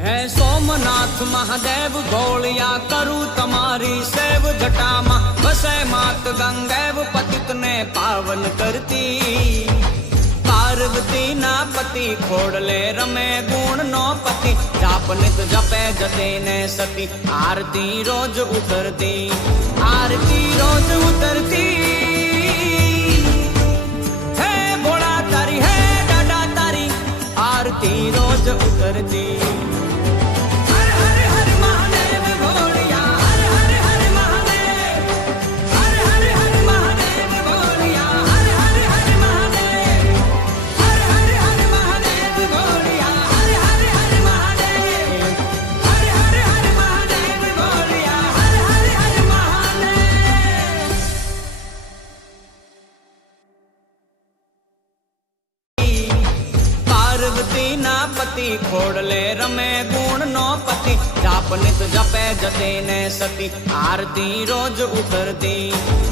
હે સોમનાથ મહાદેવ ભોળિયા કરું તમારી સેવ જટામાં વસે માત ગંગેવ પતિતને પાવન કરતી પાર્વતી ના પતિ ખોડલે રમે ગુણ નો પતિ જાપ નિત જપે જતે ને સતી આરતી રોજ ઉતરતી આરતી રોજ ઉતરતી હે ભોળા તારી હે દાદા તારી આરતી રોજ ઉતરતી પાર્વતી ના પતિ ખોડલે રમે ગુણ નો પતિ જાપ નિત જપે જતે ને સતી આરતી રોજ ઉતરતી